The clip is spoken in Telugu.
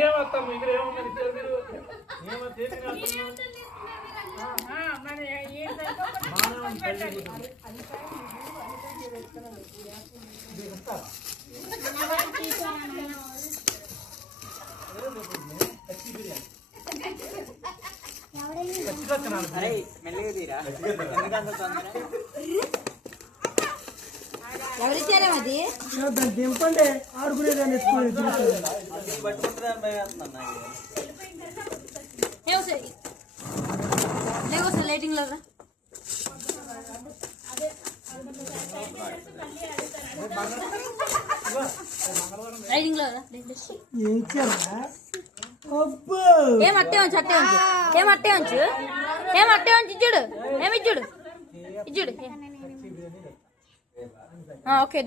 ఏమత్తాము ఇక్కడ ఏమున్నది ఎవరిచ్చారా అది దింపండి ఆడుకునేదాన్ని లేవు లైటింగ్ లో లైటింగ్ లో ఏమట్టే ఉంచు అట్టే ఉంచు ఏమట్టే ఉంచు ఏమట్టే ఉంచు ఇచ్చుడు ఏమిచ్చుడు ఇచ్చుడు ఓకే